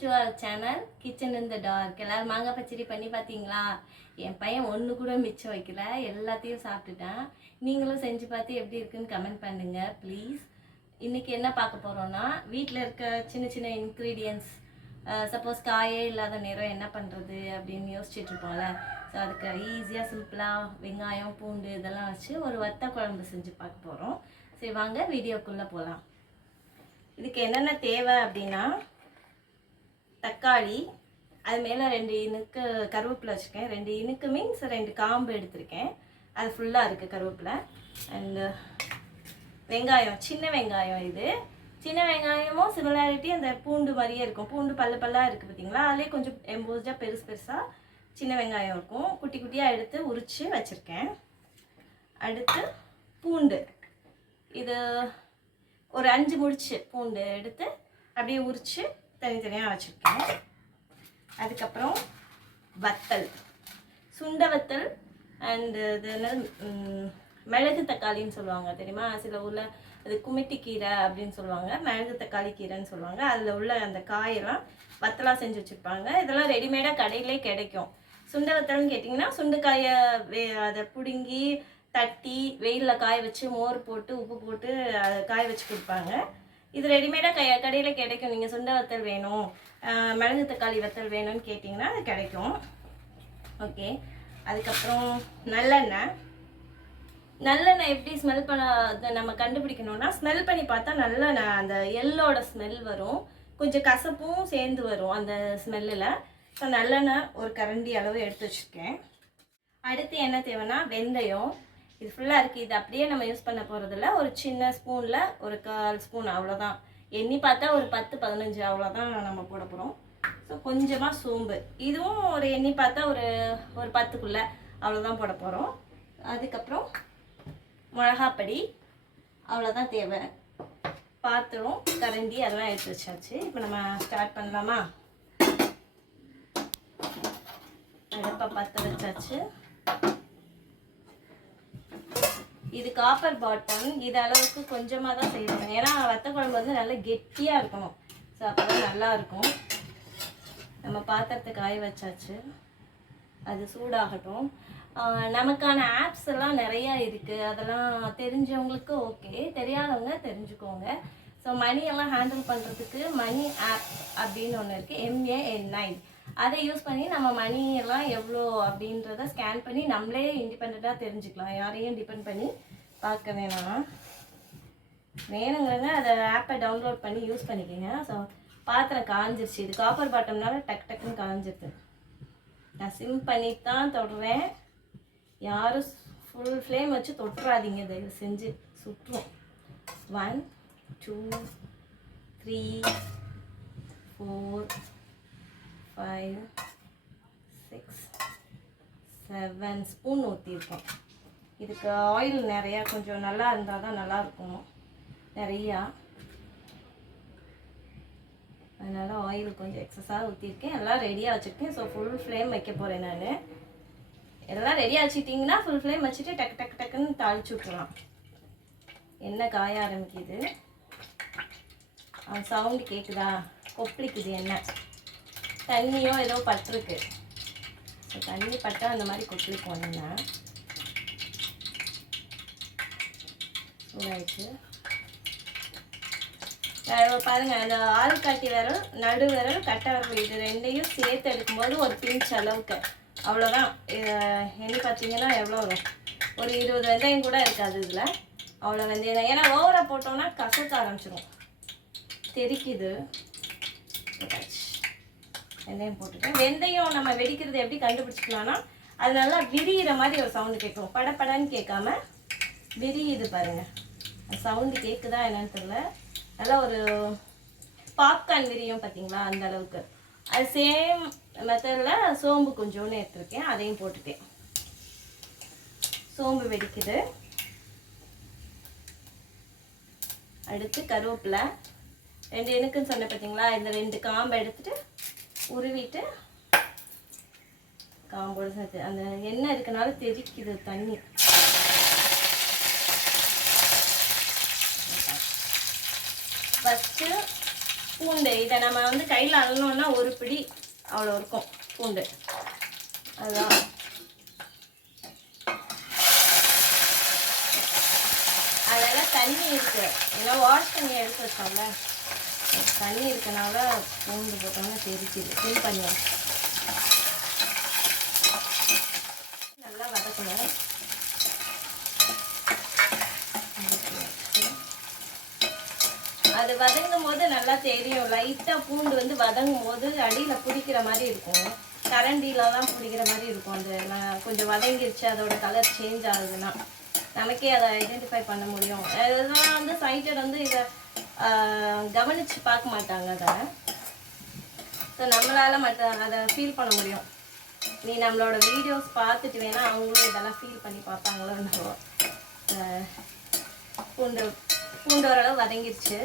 To our channel kitchen in the dark. எல்லாரும் மாங்காய் பச்சடி பண்ணி பார்த்தீங்களா? என் பையன் ஒன்று கூட மிச்சம் வைக்கல, எல்லாத்தையும் சாப்பிட்டுட்டான். நீங்களும் செஞ்சு பார்த்து எப்படி இருக்குன்னு கமெண்ட் பண்ணுங்க ப்ளீஸ். இன்றைக்கி என்ன பார்க்க போகிறோன்னா, வீட்டில் இருக்க சின்ன சின்ன இன்க்ரீடியன்ட்ஸ், சப்போஸ் காயே இல்லாத நேரம் என்ன பண்ணுறது அப்படின்னு யோசிச்சுட்டு இருப்போம்ல. ஸோ அதுக்கு ஈஸியாக சிம்பிளாக வெங்காயம் பூண்டு இதெல்லாம் வச்சு ஒரு வத்த குழம்பு செஞ்சு பார்க்க போகிறோம். சரி வாங்க வீடியோக்குள்ளே போகலாம். இதுக்கு என்னென்ன தேவை அப்படின்னா, தக்காளி, அது மேலே 2 இனுக்கு கருவேப்பிலை வச்சுருக்கேன். 2 இனுக்கு மீன்ஸ் 2 காம்பு எடுத்திருக்கேன், அது ஃபுல்லாக இருக்குது கருவேப்பிலை. அண்டு வெங்காயம், சின்ன வெங்காயம். இது சின்ன வெங்காயமும் சிமிலாரிட்டி அந்த பூண்டு மாதிரியே இருக்கும். பூண்டு பல்லாக இருக்குது பார்த்தீங்களா, அதிலே கொஞ்சம் எம்போஸ்டாக பெருசாக சின்ன வெங்காயம் இருக்கும். குட்டி குட்டியாக எடுத்து உரித்து வச்சுருக்கேன். அடுத்து பூண்டு, இது ஒரு 5 முடிச்சு பூண்டு எடுத்து அப்படியே உரித்து தனித்தனியாக வச்சுருக்கேன். அதுக்கப்புறம் வத்தல், சுண்ட வத்தல். அண்டு இது என்ன, மிளகு தக்காளின்னு சொல்லுவாங்க தெரியுமா? சில ஊரில் அது குமிட்டி கீரை அப்படின்னு சொல்லுவாங்க, மிளகு தக்காளி கீரைன்னு சொல்லுவாங்க. அதில் உள்ள அந்த காயெல்லாம் வத்தலாக செஞ்சு வச்சுருப்பாங்க. இதெல்லாம் ரெடிமேடாக கடையிலே கிடைக்கும். சுண்ட வத்தல்னு கேட்டிங்கன்னா, சுண்டைக்காயை அதை பிடுங்கி தட்டி வெயிலில் காய வச்சு மோர் போட்டு உப்பு போட்டு அதை காய வச்சு கொடுப்பாங்க. இது ரெடிமேடாக கடையில் கிடைக்கும். நீங்கள் சுண்ட வத்தல் வேணும், மிளகு தக்காளி வத்தல் வேணும்னு கேட்டிங்கன்னா அது கிடைக்கும். ஓகே. அதுக்கப்புறம் நல்லெண்ணெய் எப்படி ஸ்மெல் பண்ண நம்ம கண்டுபிடிக்கணும்னா, ஸ்மெல் பண்ணி பார்த்தா நல்லெண்ணெய் அந்த எள்ளோட ஸ்மெல் வரும், கொஞ்சம் கசப்பும் சேர்ந்து வரும் அந்த ஸ்மெல்லில். ஸோ நல்லெண்ணெய் ஒரு கரண்டி அளவு எடுத்து வச்சுருக்கேன். அடுத்து என்ன தேவைன்னா, வெந்தயம். இது ஃபுல்லாக இருக்குது. இது அப்படியே நம்ம யூஸ் பண்ண போகிறதில்ல. ஒரு சின்ன ஸ்பூனில் ஒரு 1/4 ஸ்பூன் அவ்வளோதான். எண்ணி பார்த்தா ஒரு 10-15 அவ்வளோதான் நம்ம போட போகிறோம். ஸோ கொஞ்சமாக சோம்பு, இதுவும் ஒரு எண்ணி பார்த்தா ஒரு 10க்குள்ளே அவ்வளோதான் போட போகிறோம். அதுக்கப்புறம் மிளகாப்பொடி, அவ்வளோதான் தேவை. பாத்திரம், கரண்டி அதெல்லாம் எடுத்து வச்சாச்சு. இப்போ நம்ம ஸ்டார்ட் பண்ணலாமா? அடுப்பை பற்ற வச்சாச்சு. இது காப்பர் பாட்டம். இது அளவுக்கு கொஞ்சமாக தான் செய்யணும், ஏன்னா வத்த குழம்பு வந்து நல்லா கெட்டியாக இருக்கணும். ஸோ அப்போ தான் நல்லாயிருக்கும். நம்ம பாத்திரத்தை காய வச்சாச்சு, அது சூடாகட்டும். நமக்கான ஆப்ஸ் எல்லாம் நிறையா இருக்குது, அதெல்லாம் தெரிஞ்சவங்களுக்கு ஓகே, தெரியாதவங்க தெரிஞ்சுக்கோங்க. ஸோ மணியெல்லாம் ஹேண்டில் பண்ணுறதுக்கு மணி ஆப் அப்படின்னு ஒன்று இருக்குது, MAN9. அதை யூஸ் பண்ணி நம்ம மணியெல்லாம் எவ்வளோ அப்படின்றத ஸ்கேன் பண்ணி நம்மளே இண்டிபெண்ட்டாக தெரிஞ்சுக்கலாம். யாரையும் டிபெண்ட் பண்ணி பார்க்க வேணாம். வேணுங்கிறத அதை ஆப்பை டவுன்லோட் பண்ணி யூஸ் பண்ணிக்கோங்க. ஸோ பாத்திரம் காஞ்சிருச்சு. இது காப்பர் பாட்டம்னால டக்குன்னு காஞ்சிருது. நான் சிம் பண்ணி தான் தொடுறேன். யாரும் ஃபுல் ஃப்ளேம் வச்சு தொட்டுறாதீங்க, தயவு செஞ்சு சுற்றுவோம். 1 2 3 4 5 6 7 ஸ்பூன் ஊற்றிருக்கோம். இதுக்கு ஆயில் நிறையா கொஞ்சம் நல்லா இருந்தால் தான் நல்லாயிருக்கும், நிறையா. அதனால் ஆயில் கொஞ்சம் எக்ஸஸாக ஊற்றிருக்கேன். எல்லாம் ரெடியாக வச்சுருக்கேன். ஸோ ஃபுல் ஃப்ளேம் வைக்க போகிறேன் நான். எல்லாம் ரெடியாக வச்சுட்டிங்கன்னா ஃபுல் ஃப்ளேம் வச்சுட்டு டக்குன்னு தாளிச்சு விட்டுலாம். எண்ணெய் காய ஆரம்பிக்குது. சவுண்டு கேட்குதா? கொப்பளிக்குது எண்ணெய். தண்ணியோ ஏதோ பட்டிருக்கு. ஸோ தண்ணி பட்டால் அந்த மாதிரி கொப்பளிக்கும் எண்ணெய். சூடாயிடுச்சு. பாருங்கள், அந்த ஆள்காட்டி விரல், நடு விரல், கட்டை விரல், இது ரெண்டையும் சேர்த்து எடுக்கும்போது ஒரு பிஞ்ச் அளவுக்கு, அவ்வளோதான். எண்ணி பார்த்தீங்கன்னா எவ்வளோ வரும்? ஒரு 20 வெந்தயம் கூட இருக்காது இதில். அவ்வளோ வெந்தயம் தான். ஏன்னா ஓவராக போட்டோம்னா கசக்க ஆரம்பிச்சிடும், தெரிக்குது. வெந்தயம் போட்டுட்டேன். வெந்தயம் நம்ம வெடிக்கிறது எப்படி கண்டுபிடிச்சிக்கலாம்னா, அது நல்லா விரிகிற மாதிரி ஒரு சவுண்டு கேட்கும். படப்படன்னு கேட்காம விரியுது பாருங்கள். சவுண்டு கேட்குதா என்னன்னு தெரியல. நல்லா ஒரு பாப்கார்ன் விரியும் பார்த்தீங்களா, அந்த அளவுக்கு. அது சேம் மெத்தடில் சோம்பு கொஞ்சோன்னு எடுத்துருக்கேன், அதையும் போட்டுட்டேன். சோம்பு வெடிக்குது. அடுத்து கருவேப்பிலை 2 எனக்குன்னு சொன்னேன் பார்த்தீங்களா, இந்த 2 காம்பை எடுத்துட்டு உருவிட்டு காம்போடு சேர்த்து, அந்த எண்ணெய் இருக்கனால தெரிக்குது தண்ணி. ஃபஸ்ட்டு பூண்டு இதை நம்ம வந்து கையில் அள்ளணுன்னா ஒரு பிடி அவ்வளோ இருக்கும் பூண்டு. அதான் அதெல்லாம் தண்ணி இருக்கு, ஏன்னா வாஷ் பண்ணி எடுத்து வச்சோம்ல, தண்ணி இருக்கனால பூண்டு போட்டோம்னா தெரிக்குது. ஃபில் பண்ணுவோம். நல்லா வதக்கணும். அது வதங்கும் போது நல்லா தெரியும். லைட்டாக பூண்டு வந்து வதங்கும் போது அடியில் பிடிக்கிற மாதிரி இருக்கும், கரண்டியில் தான் பிடிக்கிற மாதிரி இருக்கும். அது கொஞ்சம் வதங்கிருச்சு, அதோட கலர் சேஞ்ச் ஆகுதுன்னா நமக்கே அதை ஐடென்டிஃபை பண்ண முடியும். இதெல்லாம் வந்து சைட்டர் வந்து இதை கவனித்து பார்க்க மாட்டாங்க. அதை ஸோ நம்மளால் மட்டும் அதை ஃபீல் பண்ண முடியும். நீ நம்மளோட வீடியோஸ் பார்த்துட்டு வேணா அவங்களும் இதெல்லாம் ஃபீல் பண்ணி பார்ப்பாங்களோ. பூண்டு ஓரளவு வதங்கிருச்சு.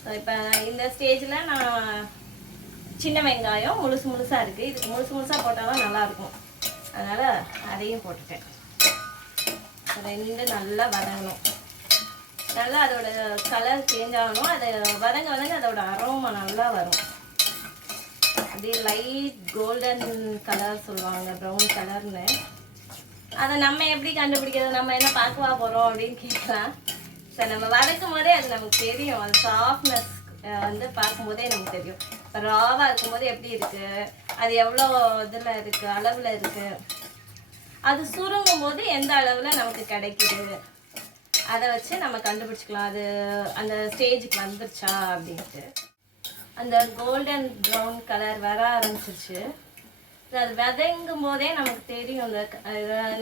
ஸோ இப்போ இந்த ஸ்டேஜில் நான் சின்ன வெங்காயம் முழுசாக இருக்குது, இதுக்கு முழுசாக போட்டால் தான் நல்லாயிருக்கும். அதனால் அதையும் போட்டுட்டேன். ரெண்டு நல்லா வதங்கணும், நல்லா அதோட கலர் சேஞ்ச் ஆகணும். அதை வதங்க அதோட அரோமா நல்லா வரும். அப்படியே லைட் கோல்டன் கலர் சொல்லுவாங்க, ப்ரௌன் கலர்னு. அதை நம்ம எப்படி கண்டுபிடிக்கிறது? நம்ம என்ன பார்க்கவா போகிறோம் அப்படின்னு கேட்கலாம். ஸோ நம்ம வதக்கும் போதே அது நமக்கு தெரியும். அது சாஃப்ட்னஸ் வந்து பார்க்கும்போதே நமக்கு தெரியும். இப்போ ராவாக இருக்கும்போது எப்படி இருக்குது, அது எவ்வளோ இதில் இருக்குது, அளவில் இருக்குது, அது சுருங்கும் போது எந்த அளவில் நமக்கு கிடைக்கிது, அதை வச்சு நம்ம கண்டுபிடிச்சிக்கலாம் அது அந்த ஸ்டேஜுக்கு வந்துருச்சா அப்படின்ட்டு. அந்த கோல்டன் ப்ரௌன் கலர் வர ஆரம்பிச்சிருச்சு. அது வதங்கும் போதே நமக்கு தெரியும். அந்த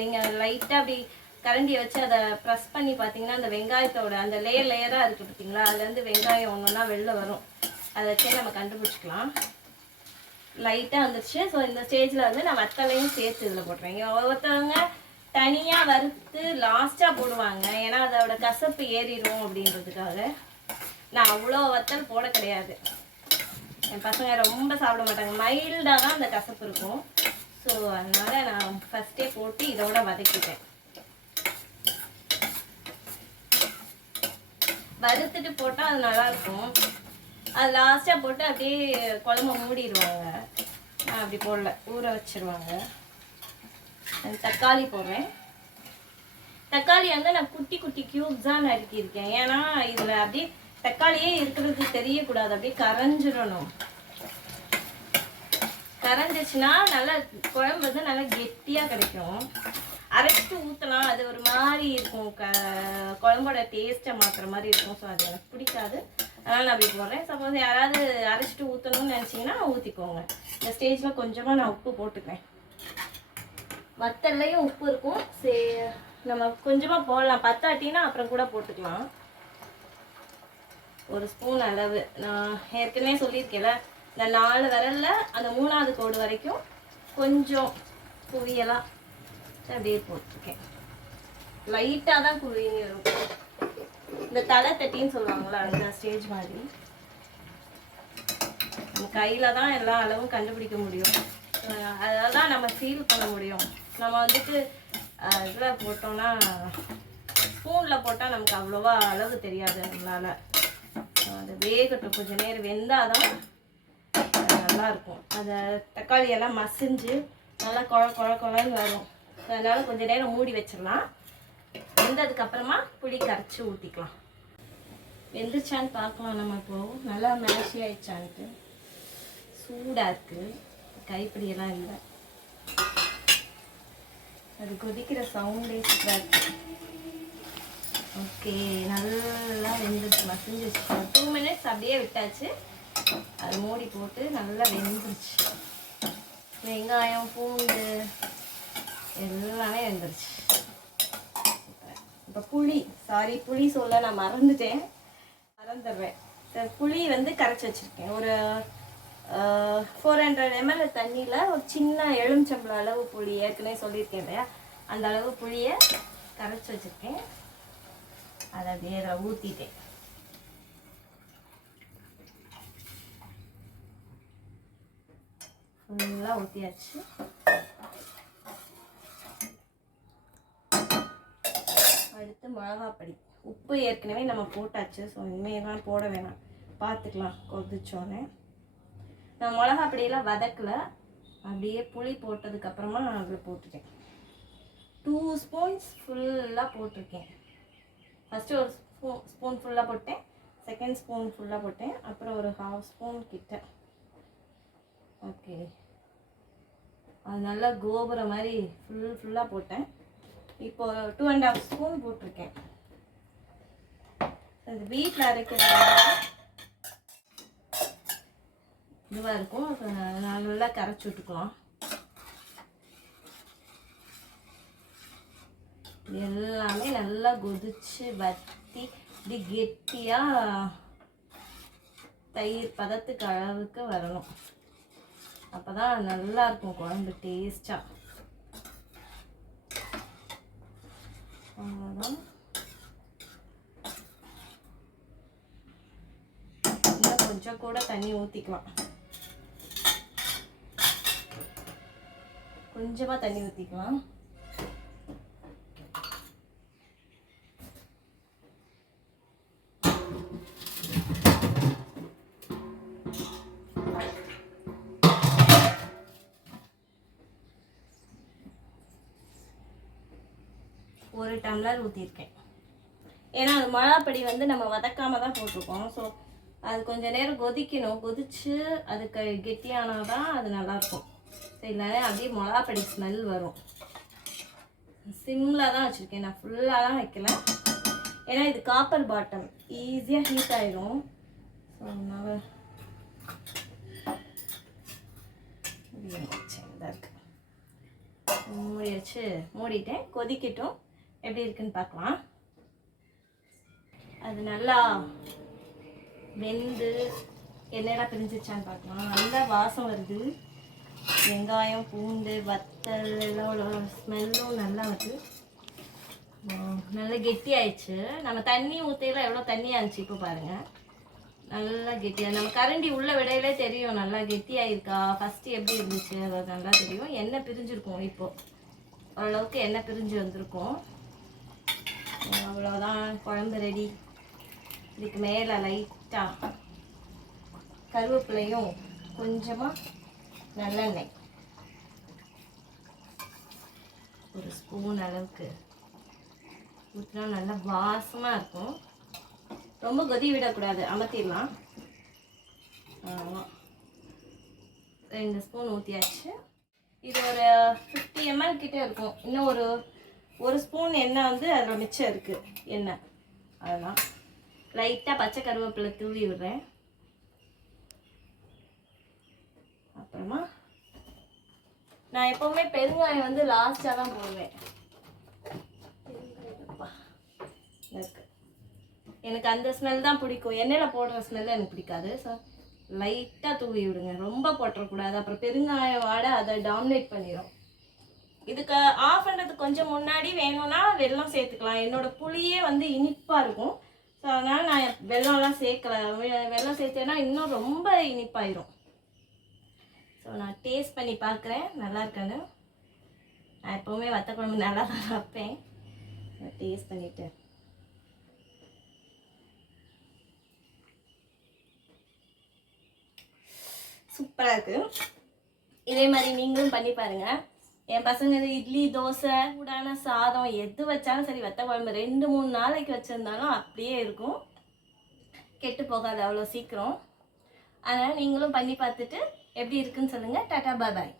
நீங்கள் லைட்டாக அப்படி கரண்டியை வச்சு அதை ப்ரெஸ் பண்ணி பார்த்தீங்கன்னா அந்த வெங்காயத்தோட அந்த லேயராக இருக்குது பார்த்தீங்களா, அதுலேருந்து வெங்காயம் ஒன்றுன்னா வெளில வரும். அதை வச்சே நம்ம கண்டுபிடிச்சிக்கலாம். லைட்டாக வந்துருச்சு. ஸோ இந்த ஸ்டேஜில் வந்து நான் வத்தலையும் சேர்த்து இதில் போட்டுருவேன். ஒவ்வொருத்தவங்க தனியாக வறுத்து லாஸ்ட்டாக போடுவாங்க, ஏன்னா அதோட கசப்பு ஏறிடும் அப்படின்றதுக்காக. நான் அவ்வளோ வத்தல் போட கிடையாது. என் பசங்க ரொம்ப சாப்பிட மாட்டாங்க, மைல்டாக தான் அந்த கசப்பு இருக்கும். ஸோ அதனால் நான் ஃபஸ்ட்டே போட்டு இதோட வதக்கிட்டேன். வறுத்துட்டு போட்டால் அது நல்லாயிருக்கும். அது லாஸ்ட்டாக போட்டு அப்படியே குழம்பு மூடிடுவாங்க. நான் அப்படி போடல, ஊற வச்சிருவாங்க. தக்காளி போடுறேன். தக்காளி வந்து நான் குட்டி குட்டி க்யூப்ஸாக நறுக்கியிருக்கேன். ஏன்னா இதில் அப்படியே தக்காளியே இருக்கிறது தெரியக்கூடாது, அப்படியே கரைஞ்சிடணும். கரைஞ்சிச்சுன்னா நல்லா குழம்பு வந்து நல்லா கெட்டியாக கிடைக்கும். அரைச்சிட்டு ஊற்றலாம், அது ஒரு மாதிரி இருக்கும், குழம்போட டேஸ்ட்டை மாற்றுற மாதிரி இருக்கும். ஸோ அது எனக்கு பிடிக்காது, அதனால் நான் அப்படி போடுறேன். சப்போஸ் யாராவது அரைச்சிட்டு ஊற்றணும்னு நினச்சிங்கன்னா ஊற்றிக்கோங்க. இந்த ஸ்டேஜில் கொஞ்சமாக நான் உப்பு போட்டுக்கிறேன். வத்தல்லையும் உப்பு இருக்கும், நம்ம கொஞ்சமாக போடலாம். பத்தாட்டினா அப்புறம் கூட போட்டுக்கலாம். ஒரு ஸ்பூன் அளவு. நான் ஏற்கனவே சொல்லியிருக்கேன்ல, இந்த 4 விரலில் அந்த 3ஆவது கோடு வரைக்கும் கொஞ்சம் குவியலாம் அப்படியே போட்டிருக்கேன். லைட்டாக தான் குவிங்க இருக்கும். இந்த தலை தட்டின்னு சொல்லுவாங்களா, அந்த ஸ்டேஜ் மாதிரி. நம்ம கையில் தான் எல்லா அளவும் கண்டுபிடிக்க முடியும். அதெல்லாம் நம்ம ஃபீல் பண்ண முடியும். நம்ம வந்துட்டு இதில் போட்டோம்னா, ஸ்பூனில் போட்டால் நமக்கு அவ்வளோவா அளவு தெரியாது நம்மளால். அது வேகட்டும், கொஞ்சம் நேரம் வெந்தால் தான் நல்லாயிருக்கும். அதை தக்காளியெல்லாம் மசிஞ்சு நல்லா குழன்னு வரும். அதனால் கொஞ்சம் நேரம் மூடி வச்சிடலாம். வெந்ததுக்கப்புறமா புளி கரைச்சி ஊற்றிக்கலாம். வெந்துச்சான்னு பார்க்கலாம் நம்ம. இப்போது நல்லா மேஷி ஆயிடுச்சான்ட்டு. சூடாக இருக்குது, கைப்பிடியெல்லாம் இல்லை. அது கொதிக்கிற சவுண்டே சூப்பராக இருக்குது. ஓகே, நல்லா வெந்துருச்சு, மசிஞ்சிருச்சு. 2 மினிட்ஸ் அப்படியே விட்டாச்சு. அது மூடி போட்டு நல்லா வெந்துருச்சு. வெங்காயம் பூண்டு எல்லாமே வெந்துருச்சு. இப்போ புளி சொல்ல நான் மறந்துடுறேன். புளி வந்து கரைச்சி வச்சுருக்கேன். ஒரு 400 ml தண்ணியில் ஒரு சின்ன எலுமிச்சம்பழம் அளவு புளி, ஏற்கனவே சொல்லியிருக்கேன் இல்லையா, அந்த அளவு புளியை கரைச்சி வச்சுருக்கேன். அதை அப்படியே அதில் ஊற்றிட்டேன். ஃபுல்லாக ஊற்றியாச்சு. அடுத்து மிளகாப்பொடி. உப்பு ஏற்கனவே நம்ம போட்டாச்சு, ஸோ இனிமேலாம் போட வேணாம். பார்த்துக்கலாம் கொதிச்சோன்னே. நான் மிளகா அப்படியெல்லாம் வதக்கலை, அப்படியே புளி போட்டதுக்கப்புறமா நான் அதில் போட்டுட்டேன். 2 ஸ்பூன்ஸ் ஃபுல்லாக போட்டிருக்கேன். ஃபஸ்ட்டு ஒரு ஸ்பூன் ஃபுல்லாக போட்டேன், செகண்ட் ஸ்பூன் ஃபுல்லாக போட்டேன், அப்புறம் ஒரு 1/2 ஸ்பூன் கிட்ட. ஓகே, அது நல்லா கோபுர மாதிரி ஃபுல்லாக போட்டேன். இப்போ 2.5 ஸ்பூன் போட்டிருக்கேன். அது வீட்டில் அரைக்கிற இதுவாக இருக்கும், நல்லா கரைச்சி விட்டுக்கலாம். எல்லாமே நல்லா கொதிச்சு வத்தி இப்படி கெட்டியாக தயிர் பதத்துக்கு அளவுக்கு வரணும். அப்போ தான் நல்லாயிருக்கும் குழம்பு டேஸ்ட்டாக. அவ்வளோதான். இன்னும் கொஞ்சம் கூட தண்ணி ஊற்றிக்கலாம், கொஞ்சமாக தண்ணி ஊற்றிக்கலாம். ஒரு டம்ளர் ஊற்றிருக்கேன். ஏன்னா அது மிளகாப்பொடி வந்து நம்ம வதக்காமல் தான் போட்டிருக்கோம். ஸோ அது கொஞ்சம் நேரம் கொதிக்கணும். கொதித்து அதுக்கு கெட்டியானால் தான் அது நல்லாயிருக்கும். ஸோ இல்லைன்னா அப்படியே மிளகாப்பொடி ஸ்மெல் வரும். சிம்மில் தான் வச்சுருக்கேன், நான் ஃபுல்லாலாம் வைக்கல. ஏன்னா இது காப்பர் பாட்டம், ஈஸியாக ஹீட் ஆகிடும். ஸோ அதனால் இதாக இருக்குது. மூடி வச்சு மூடிட்டேன், கொதிக்கட்டும். எப்படி இருக்குன்னு பார்க்கலாம். அது நல்லா வெந்து எண்ணெயெல்லாம் பிரிஞ்சிச்சான்னு பார்க்கலாம். நல்லா வாசம் வருது. வெங்காயம், பூண்டு, வத்தல் எல்லாம் ஸ்மெல்லும் நல்லா வருது. நல்லா கெட்டி ஆயிடுச்சு. நம்ம தண்ணி ஊற்றையில எவ்வளோ தண்ணியாக இருந்துச்சு, இப்போ பாருங்கள் நல்லா கெட்டியாக. நம்ம கரண்டி உள்ள விடையிலே தெரியும் நல்லா கெட்டியாயிருக்கா. ஃபஸ்ட்டு எப்படி இருந்துச்சு அது நல்லா தெரியும். எண்ணெய் பிரிஞ்சிருக்கும், இப்போது ஓரளவுக்கு எண்ணெய் பிரிஞ்சு வந்திருக்கும். அவ்வளோதான், குழம்பு ரெடி. இதுக்கு மேலே லைட்டாக கருவேப்பிலையும் கொஞ்சமாக நல்லெண்ணெய் ஒரு ஸ்பூன் அளவுக்கு ஊற்றினா நல்லா வாசமாக இருக்கும். ரொம்ப கொதி விடக்கூடாது, அமர்த்திடலாம். 2 ஸ்பூன் ஊற்றியாச்சு. இது ஒரு 50 ml கிட்டே இருக்கும். இன்னும் ஒரு ஸ்பூன் எண்ணெய் வந்து அதில் மிச்சம் இருக்குது எண்ணெய். அதெல்லாம் லைட்டாக பச்சை கருவேப்பிலை தூவி விடுறேன். அப்புறமா நான் எப்போவுமே பெருங்காயம் வந்து லாஸ்ட்டாக தான் போடுவேன். எனக்கு அந்த ஸ்மெல் தான் பிடிக்கும். எண்ணெயில் போடுற ஸ்மெல் எனக்கு பிடிக்காது. ஸோ லைட்டாக தூவி விடுங்க, ரொம்ப போட்டுறக்கூடாது. அப்புறம் பெருங்காயம் வாடை அதை டாமினேட் பண்ணிடும். இதுக்கு ஆஃப் பண்ணுறதுக்கு கொஞ்சம் முன்னாடி வேணும்னா வெல்லம் சேர்த்துக்கலாம். என்னோடய புளியே வந்து இனிப்பாக இருக்கும். ஸோ அதனால் நான் வெல்லம்லாம் சேர்க்கலை. வெல்லம் சேர்த்தேன்னா இன்னும் ரொம்ப இனிப்பாயிரும். ஸோ நான் டேஸ்ட் பண்ணி பார்க்குறேன் நல்லா இருக்கான்னு. நான் எப்போவுமே வத்த குழம்பு நல்லா தான் வைப்பேன். டேஸ்ட் பண்ணிவிட்டு சூப்பராக இருக்குது. இதே மாதிரி நீங்களும் பண்ணி பாருங்கள். என் பசங்க இட்லி, தோசை, சூடான சாதம் எது வச்சாலும் சரி, வத்த குழம்பு 2-3 நாளைக்கு வச்சுருந்தாலும் அப்படியே இருக்கும், கெட்டு போகாது அவ்வளோ சீக்கிரம். அதனால் நீங்களும் பண்ணி பார்த்துட்டு எப்படி இருக்குன்னு சொல்லுங்கள். டாடா, பாய் பாய்.